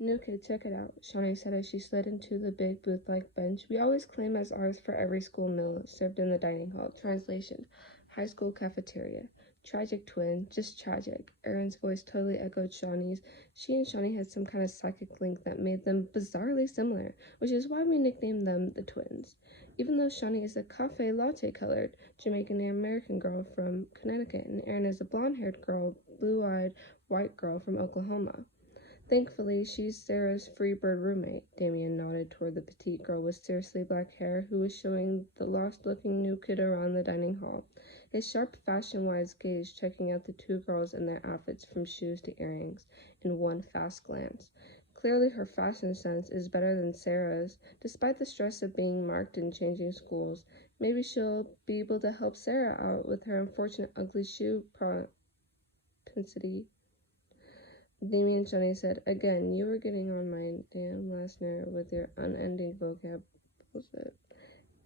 "New kid, check it out," Shawnee said as she slid into the big booth-like bench we always claim as ours for every school meal served in the dining hall. Translation: high school cafeteria. Tragic twin, just tragic. Erin's voice totally echoed Shawnee's. She and Shawnee had some kind of psychic link that made them bizarrely similar, which is why we nicknamed them the twins. Even though Shawnee is a cafe latte-colored Jamaican-American girl from Connecticut, and Erin is a blonde-haired girl, blue-eyed white girl from Oklahoma. Thankfully, she's Sarah's Freebird roommate. Damien nodded toward the petite girl with seriously black hair who was showing the lost-looking new kid around the dining hall, his sharp, fashion-wise gaze checking out the two girls and their outfits from shoes to earrings in one fast glance. Clearly, her fashion sense is better than Sarah's. Despite the stress of being marked and changing schools, maybe she'll be able to help Sarah out with her unfortunate ugly shoe propensity. Damien Johnny said, "Again, you were getting on my damn last nerve with your unending vocab bullshit."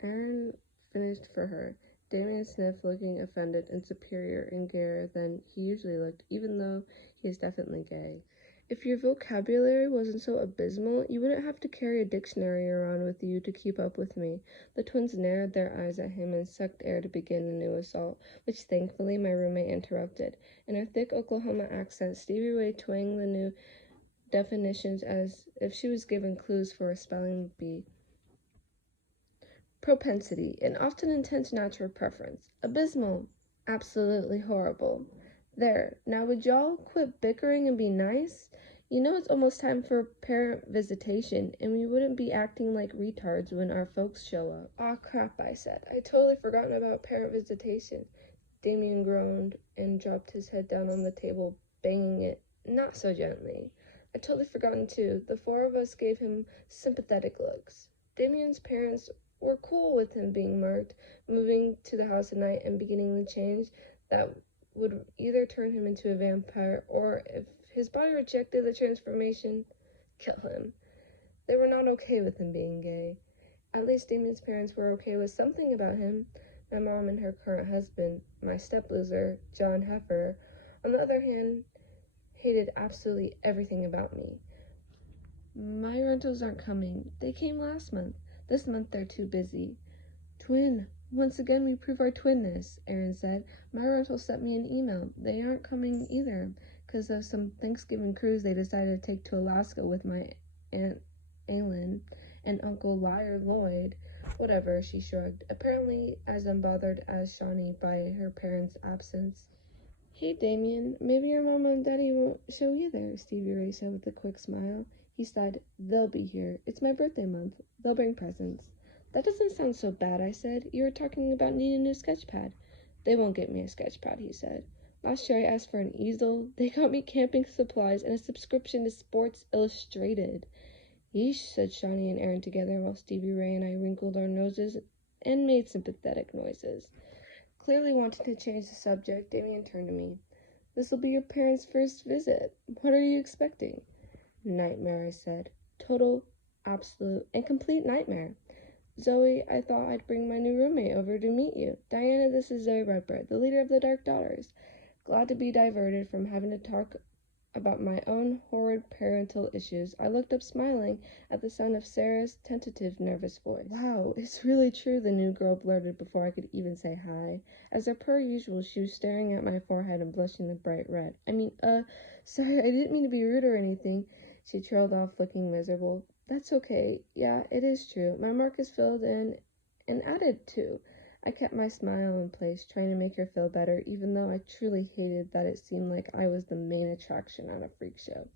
Erin finished for her. Damien sniffed, looking offended and superior and gayer than he usually looked, even though he is definitely gay. "If your vocabulary wasn't so abysmal, you wouldn't have to carry a dictionary around with you to keep up with me." The twins narrowed their eyes at him and sucked air to begin a new assault, which thankfully my roommate interrupted. In her thick Oklahoma accent, Stevie Ray twanged the new definitions as if she was given clues for a spelling bee. Propensity, an often intense natural preference. Abysmal, absolutely horrible. There, now would y'all quit bickering and be nice? You know it's almost time for parent visitation, and we wouldn't be acting like retards when our folks show up. Aw, crap, I said. I totally forgotten about parent visitation. Damien groaned and dropped his head down on the table, banging it not so gently. I totally forgotten too. The four of us gave him sympathetic looks. Damien's parents were cool with him being marked, moving to the house at night, and beginning the change that would either turn him into a vampire or, if his body rejected the transformation, kill him. They were not okay with him being gay. At least Damien's parents were okay with something about him. My mom and her current husband, my step-loser, John Heffer, on the other hand, hated absolutely everything about me. "My rentals aren't coming. They came last month. This month they're too busy." "Twin. Once again we prove our twinness," Erin said. "My rental sent me an email. They aren't coming either, 'cause of some Thanksgiving cruise they decided to take to Alaska with my Aunt Aylin and Uncle Liar Lloyd." "Whatever," she shrugged, apparently as unbothered as Shawnee by her parents' absence. "Hey, Damien, maybe your mama and daddy won't show either," Stevie Ray said with a quick smile. He sighed. "They'll be here. It's my birthday month. They'll bring presents." "That doesn't sound so bad," I said. "You were talking about needing a new sketch pad." "They won't get me a sketch pad," he said. "Last year I asked for an easel. They got me camping supplies and a subscription to Sports Illustrated." "Yeesh," said Shawnee and Erin together while Stevie Ray and I wrinkled our noses and made sympathetic noises. Clearly wanting to change the subject, Damien turned to me. "This'll be your parents' first visit. What are you expecting?" "Nightmare," I said. "Total, absolute, and complete nightmare. Zoe, I thought I'd bring my new roommate over to meet you. Diana, this is Zoe Redbird, the leader of the Dark Daughters." Glad to be diverted from having to talk about my own horrid parental issues, I looked up smiling at the sound of Sarah's tentative, nervous voice. "Wow, it's really true," the new girl blurted before I could even say hi. As per usual, she was staring at my forehead and blushing a bright red. Sorry, I didn't mean to be rude or anything," she trailed off, looking miserable. "That's okay. Yeah, it is true. My mark is filled in and added to." I kept my smile in place, trying to make her feel better, even though I truly hated that it seemed like I was the main attraction at a freak show.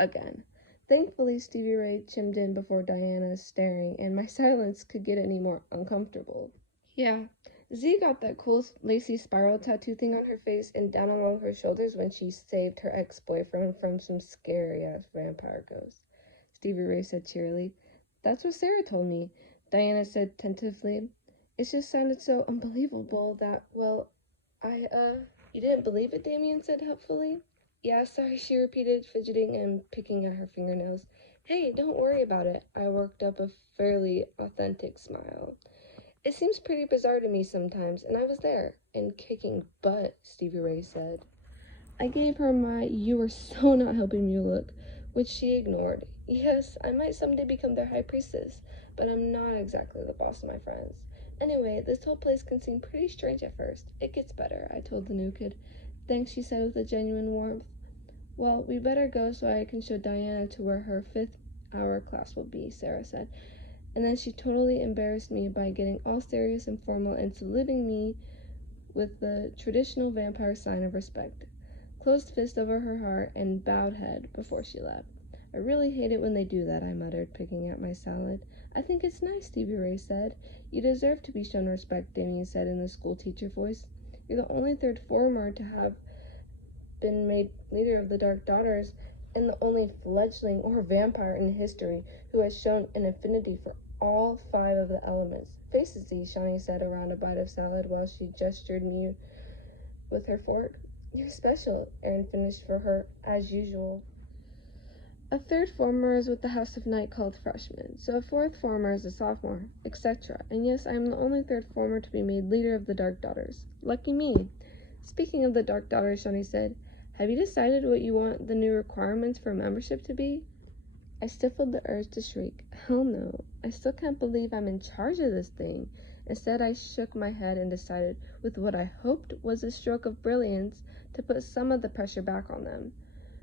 Again. Thankfully, Stevie Ray chimed in before Diana's staring, and my silence could get any more uncomfortable. "Yeah, Z got that cool lacy spiral tattoo thing on her face and down along her shoulders when she saved her ex-boyfriend from some scary-ass vampire ghost," Stevie Ray said cheerily. "That's what Sarah told me," Diana said tentatively. "It just sounded so unbelievable that, well, You didn't believe it?" Damien said helpfully. "Yeah, sorry," she repeated, fidgeting and picking at her fingernails. "Hey, don't worry about it." I worked up a fairly authentic smile. "It seems pretty bizarre to me sometimes, and I was there. And kicking butt," Stevie Ray said. I gave her my "you are so not helping me" look, which she ignored. Yes, I might someday become their high priestess, but I'm not exactly the boss of my friends. Anyway, this whole place can seem pretty strange at first. It gets better, I told the new kid. Thanks, she said with a genuine warmth. Well, we better go so I can show Diana to where her 5th-hour class will be, Sarah said. And then she totally embarrassed me by getting all serious and formal and saluting me with the traditional vampire sign of respect, closed fist over her heart and bowed head before she left. I really hate it when they do that, I muttered, picking at my salad. I think it's nice, Stevie Ray said. You deserve to be shown respect, Damien said in the school teacher voice. You're the only third former to have been made leader of the Dark Daughters, and the only fledgling or vampire in history who has shown an affinity for all 5 of the elements. Faces these, Shawnee said around a bite of salad while she gestured me with her fork. You're special, Erin finished for her, as usual. A third former is what the House of Night called freshmen, so a fourth former is a sophomore, etc. And yes, I am the only third former to be made leader of the Dark Daughters. Lucky me. Speaking of the Dark Daughters, Shawnee said, have you decided what you want the new requirements for membership to be? I stifled the urge to shriek. Hell no. I still can't believe I'm in charge of this thing. Instead, I shook my head and decided, with what I hoped was a stroke of brilliance, to put some of the pressure back on them.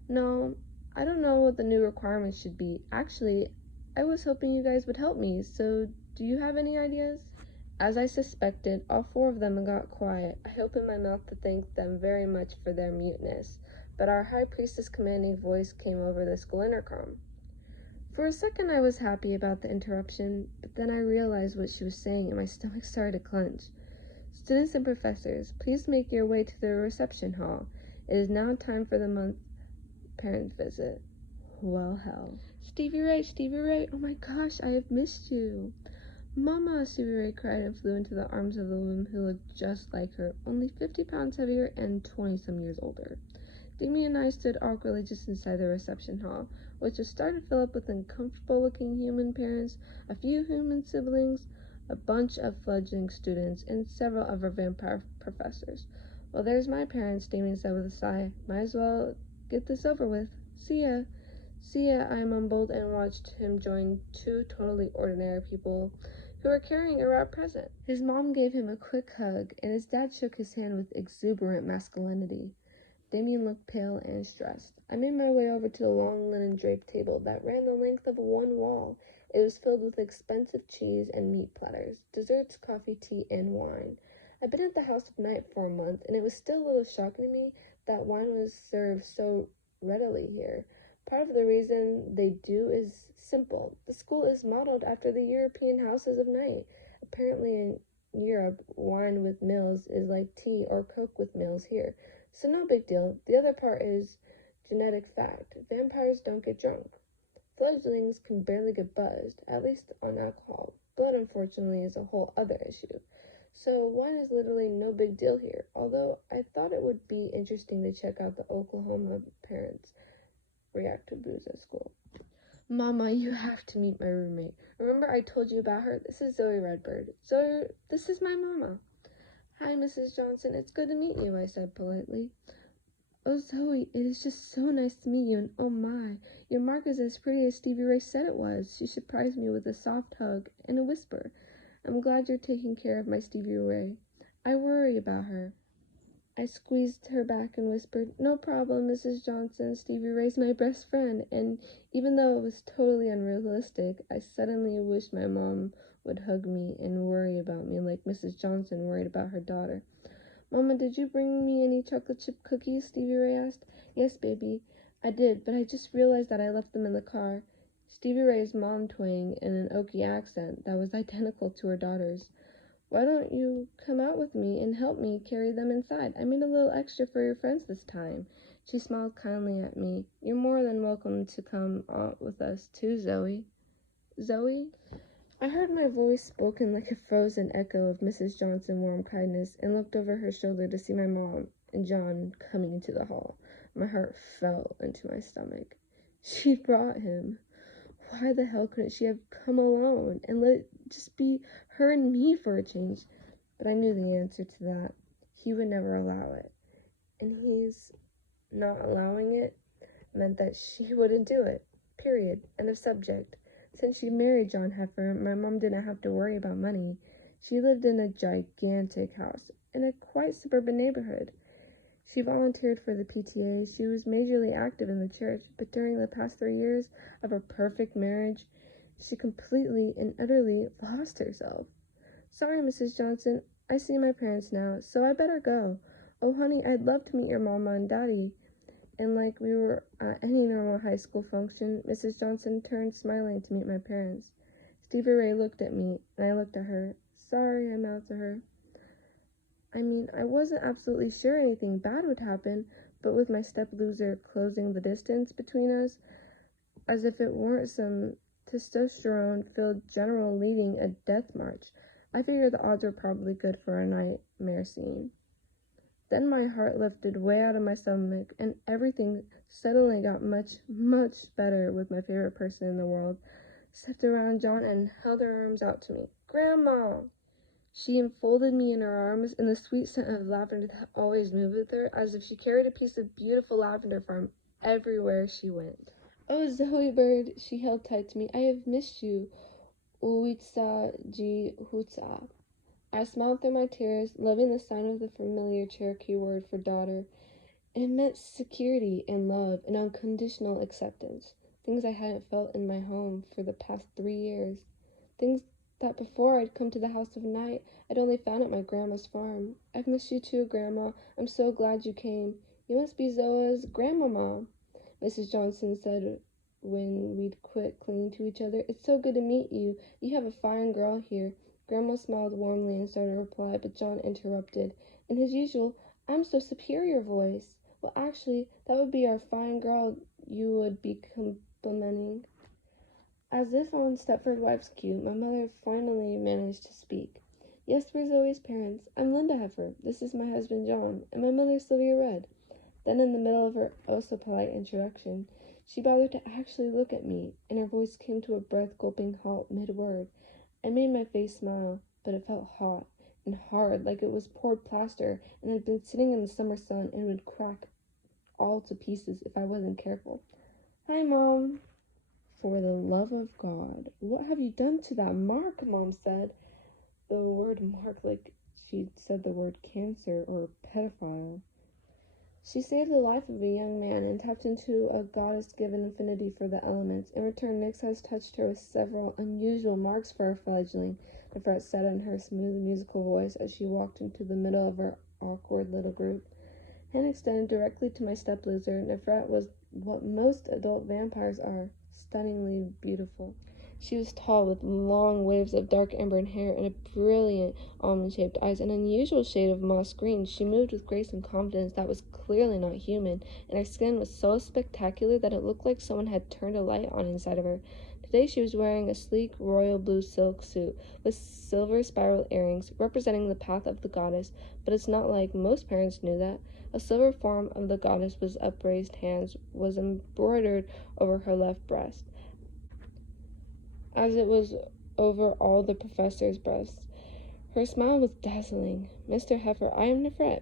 No, I don't know what the new requirements should be. Actually, I was hoping you guys would help me, so do you have any ideas? As I suspected, all 4 of them got quiet. I opened my mouth to thank them very much for their muteness, but our high priestess' commanding voice came over the school intercom. For a second I was happy about the interruption, but then I realized what she was saying and my stomach started to clench. Students and professors, please make your way to the reception hall. It is now time for the month parent visit. Well, hell. Stevie Ray, oh my gosh, I have missed you. Mama, Stevie Ray cried and flew into the arms of the woman who looked just like her, only 50 pounds heavier and 20-some years older. Damien and I stood awkwardly just inside the reception hall, which was starting to fill up with uncomfortable-looking human parents, a few human siblings, a bunch of fledgling students, and several of our vampire professors. Well, there's my parents, Damien said with a sigh. Might as well get this over with. See ya. See ya, I mumbled and watched him join 2 totally ordinary people who were carrying a wrapped present. His mom gave him a quick hug, and his dad shook his hand with exuberant masculinity. Damien looked pale and stressed. I made my way over to the long linen draped table that ran the length of one wall. It was filled with expensive cheese and meat platters, desserts, coffee, tea, and wine. I'd been at the House of Night for a month, and it was still a little shocking to me that wine was served so readily here. Part of the reason they do is simple. The school is modeled after the European houses of night. Apparently in Europe, wine with meals is like tea or Coke with meals here. So no big deal. The other part is genetic fact. Vampires don't get drunk. Fledglings can barely get buzzed, at least on alcohol. Blood, unfortunately, is a whole other issue. So wine is literally no big deal here, although I thought it would be interesting to check out the Oklahoma parents react to booze at school. Mama, you have to meet my roommate. Remember I told you about her? This is Zoe Redbird. Zoe, this is my mama. Hi, Mrs. Johnson. It's good to meet you, I said politely. Oh, Zoe, it is just so nice to meet you, and oh my, your mark is as pretty as Stevie Ray said it was. She surprised me with a soft hug and a whisper. I'm glad you're taking care of my Stevie Ray. I worry about her. I squeezed her back and whispered, no problem, Mrs. Johnson. Stevie Ray's my best friend, and even though it was totally unrealistic, I suddenly wished my mom would hug me and worry about me like Mrs. Johnson worried about her daughter. Mama, did you bring me any chocolate chip cookies? Stevie Ray asked. Yes, baby, I did, but I just realized that I left them in the car. Stevie Ray's mom twanged in an Okie accent that was identical to her daughter's. Why don't you come out with me and help me carry them inside? I made a little extra for your friends this time. She smiled kindly at me. You're more than welcome to come out with us too, Zoe. Zoe? I heard my voice spoken like a frozen echo of Mrs. Johnson's warm kindness and looked over her shoulder to see my mom and John coming into the hall. My heart fell into my stomach. She brought him. Why the hell couldn't she have come alone and let it just be her and me for a change? But I knew the answer to that. He would never allow it. And he's not allowing it. meant that she wouldn't do it. Period. End of subject. Since she married John Heifer, my mom didn't have to worry about money. She lived in a gigantic house in a quite suburban neighborhood. She volunteered for the PTA. She was majorly active in the church, but during the past 3 years of her perfect marriage, she completely and utterly lost herself. Sorry, Mrs. Johnson, I see my parents now, so I better go. Oh, honey, I'd love to meet your mama and daddy. And like we were at any normal high school function, Mrs. Johnson turned smiling to meet my parents. Stevie Ray looked at me, and I looked at her. Sorry, I mouthed to her. I mean, I wasn't absolutely sure anything bad would happen, but with my step-loser closing the distance between us, as if it weren't some testosterone-filled general leading a death march, I figured the odds were probably good for a nightmare scene. Then my heart lifted way out of my stomach, and everything suddenly got much, much better with my favorite person in the world. Stepped around John and held her arms out to me. Grandma! She enfolded me in her arms, and the sweet scent of lavender that always moved with her, as if she carried a piece of beautiful lavender farm everywhere she went. Oh, Zoe bird, she held tight to me. I have missed you. Uitsa ji hutsa. I smiled through my tears, loving the sound of the familiar Cherokee word for daughter. It meant security and love and unconditional acceptance, things I hadn't felt in my home for the past 3 years, things that before I'd come to the house of night, I'd only found at my grandma's farm. I've missed you too, Grandma. I'm so glad you came. You must be Zoa's grandmama, Mrs. Johnson said when we'd quit clinging to each other. It's so good to meet you. You have a fine girl here. Grandma smiled warmly and started to reply, but John interrupted. In his usual, I'm so superior voice. Well, actually, that would be our fine girl you would be complimenting. As if on Stepford Wife's cue, my mother finally managed to speak. Yes, we're Zoe's parents. I'm Linda Heifer. This is my husband John, and my mother Sylvia Red. Then in the middle of her oh-so-polite introduction, she bothered to actually look at me, and her voice came to a breath-gulping halt mid-word. I made my face smile, but it felt hot and hard, like it was poured plaster and had been sitting in the summer sun and would crack all to pieces if I wasn't careful. Hi, Mom. For the love of God, what have you done to that mark? Mom said. The word mark like she'd said the word cancer or pedophile. She saved the life of a young man and tapped into a goddess-given affinity for the elements. In return, Nyx has touched her with several unusual marks for her fledgling, Nefret said in her smooth musical voice as she walked into the middle of her awkward little group. Hand extended directly to my step-loser, Nefret was what most adult vampires are, stunningly beautiful. She was tall, with long waves of dark amber hair and a brilliant almond-shaped eyes, an unusual shade of moss green. She moved with grace and confidence that was clearly not human, and her skin was so spectacular that it looked like someone had turned a light on inside of her. Today she was wearing a sleek royal blue silk suit with silver spiral earrings, representing the path of the goddess, but it's not like most parents knew that. A silver form of the goddess with upraised hands was embroidered over her left breast, as it was over all the professor's breasts. Her smile was dazzling. Mr. Heifer, I am Nefret,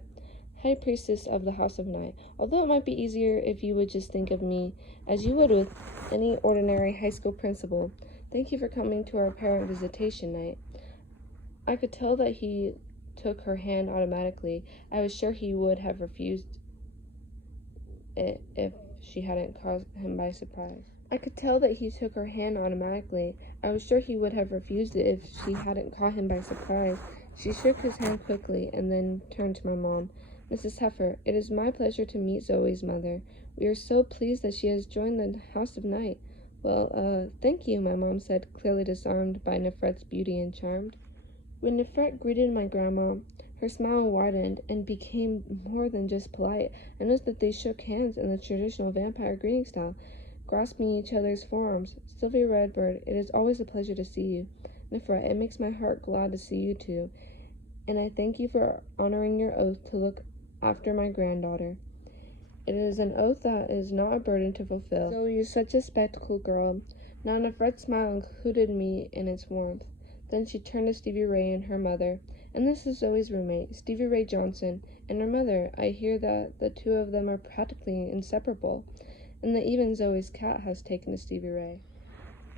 High Priestess of the House of Night. Although it might be easier if you would just think of me as you would with any ordinary high school principal. Thank you for coming to our parent visitation night. I could tell that he took her hand automatically. I was sure he would have refused it if she hadn't caught him by surprise. I could tell that he took her hand automatically. I was sure he would have refused it if she hadn't caught him by surprise. She shook his hand quickly and then turned to my mom. Mrs. Heifer, it is my pleasure to meet Zoe's mother. We are so pleased that she has joined the House of Night. Well, thank you, my mom said, clearly disarmed by Nefret's beauty and charm. When Nefret greeted my grandma, her smile widened and became more than just polite. I noticed that they shook hands in the traditional vampire greeting style, grasping each other's forearms. Sylvia Redbird, it is always a pleasure to see you. Nefret, it makes my heart glad to see you too. And I thank you for honoring your oath to look after my granddaughter. It is an oath that is not a burden to fulfill. Zoe is such a spectacle girl. Now Nefret's smile included me in its warmth. Then she turned to Stevie Ray and her mother. And this is Zoe's roommate, Stevie Ray Johnson, and her mother. I hear that the two of them are practically inseparable. and that even Zoe's cat has taken to Stevie Ray.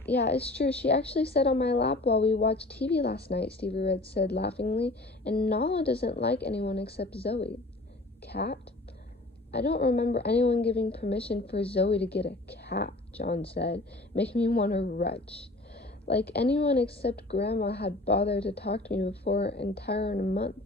Yeah, it's true. She actually sat on my lap while we watched TV last night, Stevie Ray said laughingly, and Nala doesn't like anyone except Zoe. Cat? I don't remember anyone giving permission for Zoe to get a cat, John said, making me want to retch. Like anyone except Grandma had bothered to talk to me before entire in a month.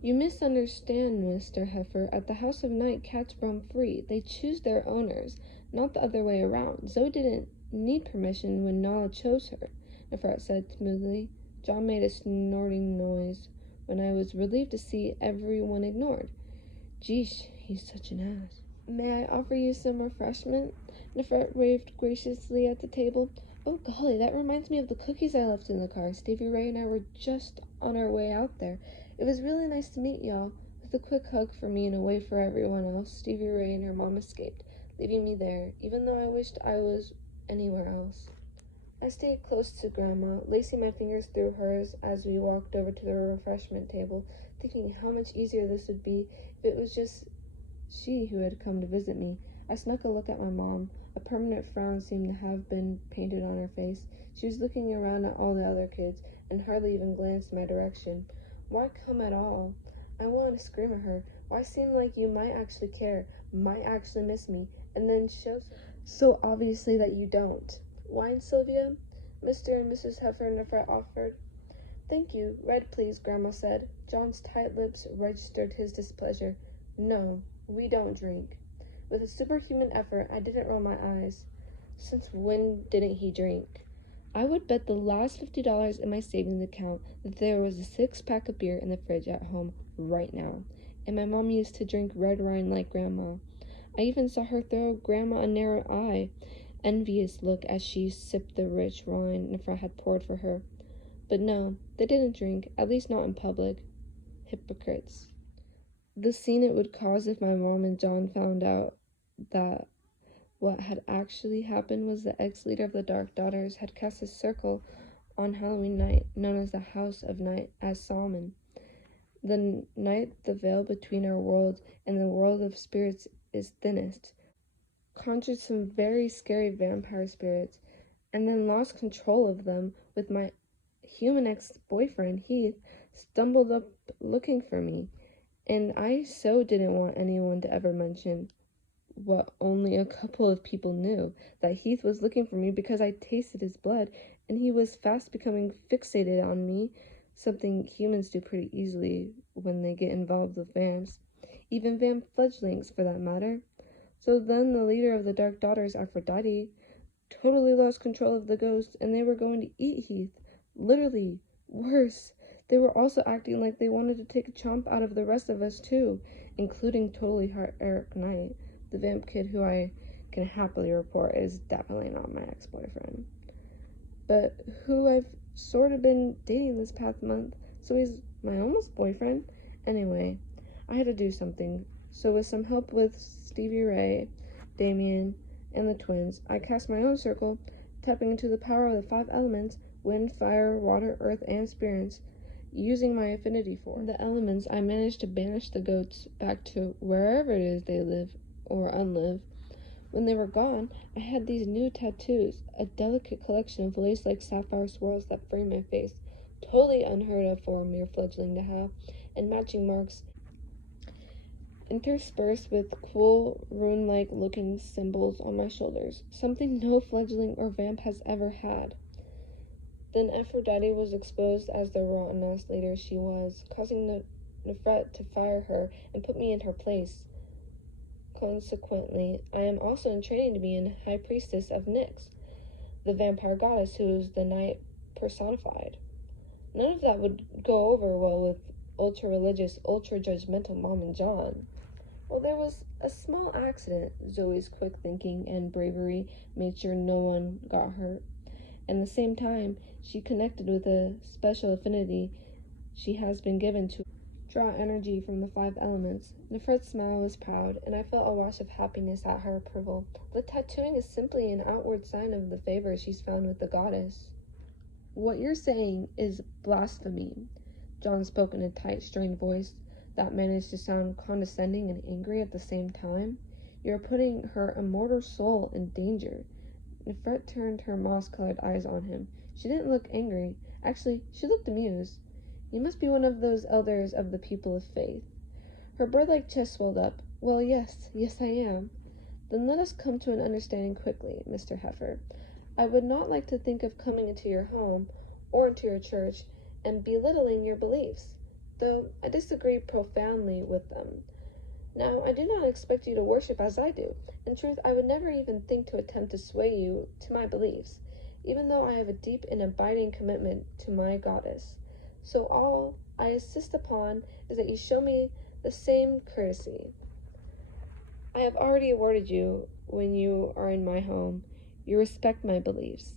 You misunderstand, Mr. Heifer. At the House of Night, cats roam free. They choose their owners, not the other way around. Zoe didn't need permission when Nala chose her, Nefret said smoothly. John made a snorting noise when I was relieved to see everyone ignored. Geesh, he's such an ass. May I offer you some refreshment? Nefret waved graciously at the table. Oh golly, that reminds me of the cookies I left in the car. Stevie Ray and I were just on our way out there. It was really nice to meet y'all. With a quick hug for me and a wave for everyone else, Stevie Ray and her mom escaped, leaving me there, even though I wished I was anywhere else. I stayed close to Grandma, lacing my fingers through hers as we walked over to the refreshment table, thinking how much easier this would be if it was just she who had come to visit me. I snuck a look at my mom. A permanent frown seemed to have been painted on her face. She was looking around at all the other kids, and hardly even glanced my direction. Why come at all? I wanted to scream at her. Why seem like you might actually care, might actually miss me, and then show so obviously that you don't? Wine, Sylvia? Mr. and Mrs. Heifer Nefret offered. Thank you. Red, please, Grandma said. John's tight lips registered his displeasure. No, we don't drink. With a superhuman effort, I didn't roll my eyes. Since when didn't he drink? I would bet the last $50 in my savings account that there was a 6-pack of beer in the fridge at home right now, and my mom used to drink red wine like Grandma. I even saw her throw Grandma a narrow eye, envious look as she sipped the rich wine Nefret had poured for her. But no, they didn't drink, at least not in public. Hypocrites. The scene it would cause if my mom and John found out that what had actually happened was the ex-leader of the Dark Daughters had cast a circle on Halloween night, known as the House of Night, as Solomon. The night the veil between our world and the world of spirits is thinnest, conjured some very scary vampire spirits, and then lost control of them with my human ex-boyfriend, Heath, stumbled up looking for me. And I so didn't want anyone to ever mention what only a couple of people knew, that Heath was looking for me because I tasted his blood, and he was fast becoming fixated on me, something humans do pretty easily when they get involved with vamps, even vamp fledglings for that matter. So then the leader of the Dark Daughters, Aphrodite, totally lost control of the ghost, and they were going to eat Heath. Literally. Worse. They were also acting like they wanted to take a chomp out of the rest of us too, including totally hurt Eric Knight, the vamp kid who I can happily report is definitely not my ex-boyfriend, but who I've sort of been dating this past month, so he's my almost boyfriend. Anyway, I had to do something, so with some help with Stevie Ray, Damien, and the twins, I cast my own circle, tapping into the power of the 5 elements: wind, fire, water, earth, and spirits. Using my affinity for the elements, I managed to banish the goats back to wherever it is they live or unlive. When they were gone, I had these new tattoos, a delicate collection of lace-like sapphire swirls that frame my face, totally unheard of for a mere fledgling to have, and matching marks interspersed with cool rune-like looking symbols on my shoulders, something no fledgling or vamp has ever had. Then Aphrodite was exposed as the rotten-ass leader she was, causing Nefret to fire her and put me in her place. Consequently, I am also in training to be a high priestess of Nyx, the vampire goddess who is the night personified. None of that would go over well with ultra-religious, ultra-judgmental Mom and John. Well, there was a small accident. Zoe's quick thinking and bravery made sure no one got hurt. At the same time, she connected with a special affinity she has been given to draw energy from the 5 elements. Nefret's smile was proud, and I felt a wash of happiness at her approval. The tattooing is simply an outward sign of the favor she's found with the goddess. What you're saying is blasphemy, John spoke in a tight, strained voice that managed to sound condescending and angry at the same time. You're putting her immortal soul in danger." Nefret turned her moss-colored eyes on him. She didn't look angry. Actually, she looked amused. "You must be one of those elders of the people of faith." Her bird-like chest swelled up. "Well, yes, I am." "Then let us come to an understanding quickly, Mr. Heifer. I would not like to think of coming into your home, or into your church, and belittling your beliefs, though I disagree profoundly with them. Now, I do not expect you to worship as I do. In truth, I would never even think to attempt to sway you to my beliefs, even though I have a deep and abiding commitment to my goddess. So all I insist upon is that you show me the same courtesy I have already awarded you when you are in my home. You respect my beliefs."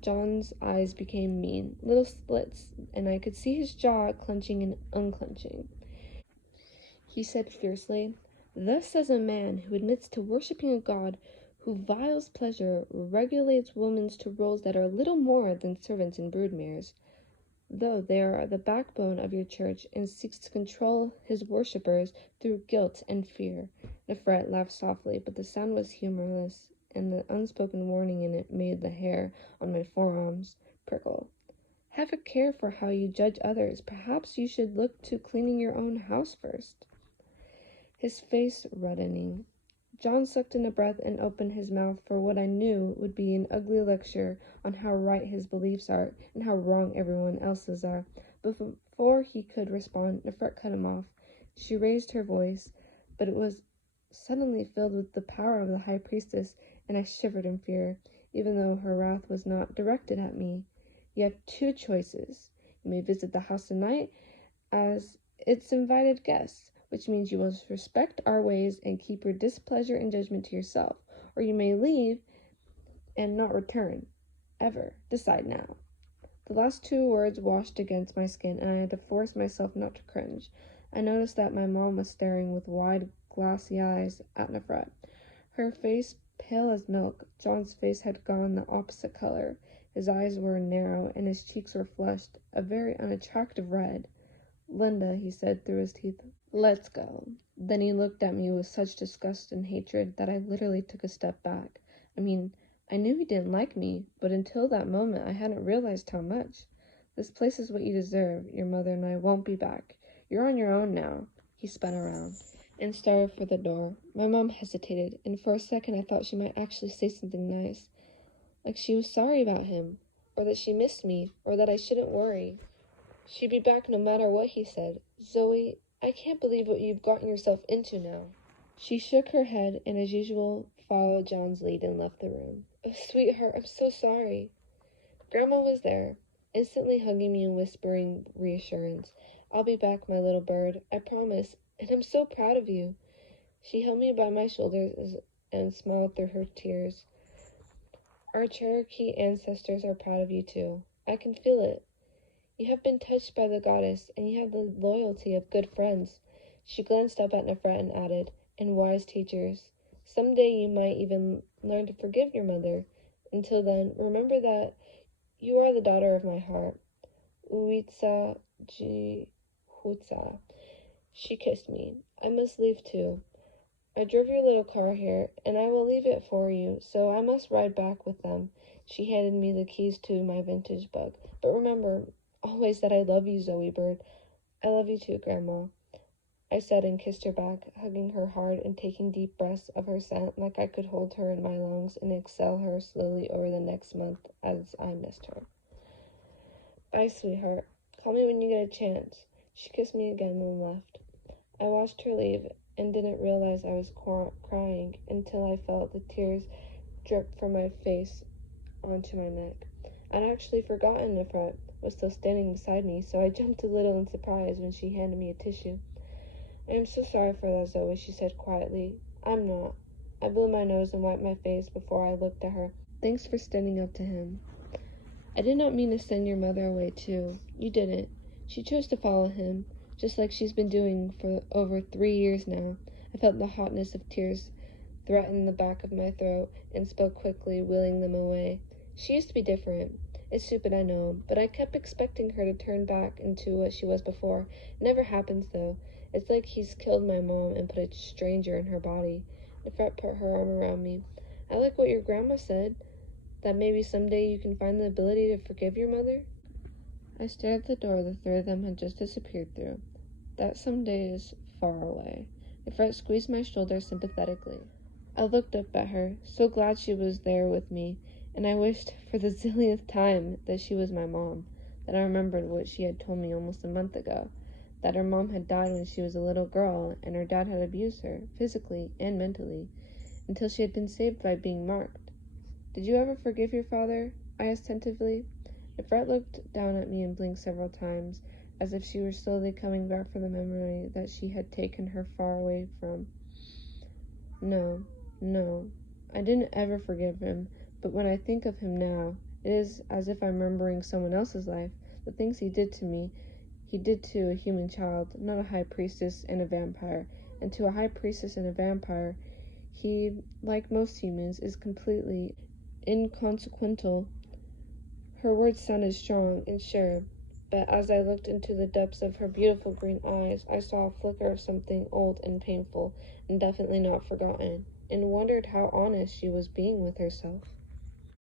John's eyes became mean, little slits, and I could see his jaw clenching and unclenching. He said fiercely, "Thus says a man who admits to worshipping a god who viles pleasure, regulates women to roles that are little more than servants and broodmares, though they are the backbone of your church, and seeks to control his worshippers through guilt and fear." Nefret laughed softly, but the sound was humorless, and the unspoken warning in it made the hair on my forearms prickle. "Have a care for how you judge others. Perhaps you should look to cleaning your own house first." His face reddening, John sucked in a breath and opened his mouth for what I knew would be an ugly lecture on how right his beliefs are and how wrong everyone else's are. But before he could respond, Nefret cut him off. She raised her voice, but it was suddenly filled with the power of the high priestess, and I shivered in fear, even though her wrath was not directed at me. "You have two choices. You may visit the house tonight as its invited guest, which means you must respect our ways and keep your displeasure and judgment to yourself, or you may leave and not return. Ever. Decide now." The last two words washed against my skin, and I had to force myself not to cringe. I noticed that my mom was staring with wide, glassy eyes at Nefret. Her face pale as milk. John's face had gone the opposite color. His eyes were narrow, and his cheeks were flushed, a very unattractive red. "Linda," he said through his teeth, "let's go." Then he looked at me with such disgust and hatred that I literally took a step back. I knew he didn't like me, but until that moment I hadn't realized how much. "This place is what you deserve. Your mother and I won't be back. You're on your own now." He spun around and started for the door. My mom hesitated, and for a second I thought she might actually say something nice, like she was sorry about him, or that she missed me, or that I shouldn't worry. She'd be back no matter what he said. "Zoe, I can't believe what you've gotten yourself into now." She shook her head and, as usual, followed John's lead and left the room. "Oh, sweetheart, I'm so sorry." Grandma was there, instantly hugging me and whispering reassurance. "I'll be back, my little bird, I promise, and I'm so proud of you." She held me by my shoulders and smiled through her tears. "Our Cherokee ancestors are proud of you too. I can feel it. You have been touched by the goddess, and you have the loyalty of good friends." She glanced up at Nefret and added, "and wise teachers. Someday you might even learn to forgive your mother. Until then, remember that you are the daughter of my heart. Uitsa Jihutsa." She kissed me. "I must leave too. I drove your little car here, and I will leave it for you, so I must ride back with them." She handed me the keys to my vintage bug. "But remember always that I love you, Zoe Bird." "I love you too, Grandma," I said and kissed her back, hugging her hard and taking deep breaths of her scent like I could hold her in my lungs and exhale her slowly over the next month as I missed her. "Bye, sweetheart. Call me when you get a chance." She kissed me again and left. I watched her leave and didn't realize I was crying until I felt the tears drip from my face onto my neck. I'd actually forgotten Nefret was still standing beside me, so I jumped a little in surprise when she handed me a tissue. "I am so sorry for that, Zoe," she said quietly. "I'm not." I blew my nose and wiped my face before I looked at her. "Thanks for standing up to him. I did not mean to send your mother away too. You didn't. She chose to follow him, just like she's been doing for over 3 years now." I felt the hotness of tears threaten the back of my throat and spoke quickly, wheeling them away. "She used to be different. It's stupid, I know, but I kept expecting her to turn back into what she was before. It never happens, though. It's like he's killed my mom and put a stranger in her body. Nefret put her arm around me. I like what your grandma said, that maybe someday you can find the ability to forgive your mother. I stared at the door the three of them had just disappeared through. That someday is far away. Nefret squeezed my shoulder sympathetically. I looked up at her, so glad she was there with me, and I wished for the zillionth time that she was my mom, that I remembered what she had told me almost a month ago, that her mom had died when she was a little girl, and her dad had abused her, physically and mentally, until she had been saved by being marked. Did you ever forgive your father? I asked tentatively. Nefret looked down at me and blinked several times, as if she were slowly coming back from the memory that she had taken her far away from. No, I didn't ever forgive him, but when I think of him now, it is as if I'm remembering someone else's life. The things he did to me, he did to a human child, not a high priestess and a vampire. And to a high priestess and a vampire, he, like most humans, is completely inconsequential. Her words sounded strong and sure, but as I looked into the depths of her beautiful green eyes, I saw a flicker of something old and painful, and definitely not forgotten, and wondered how honest she was being with herself.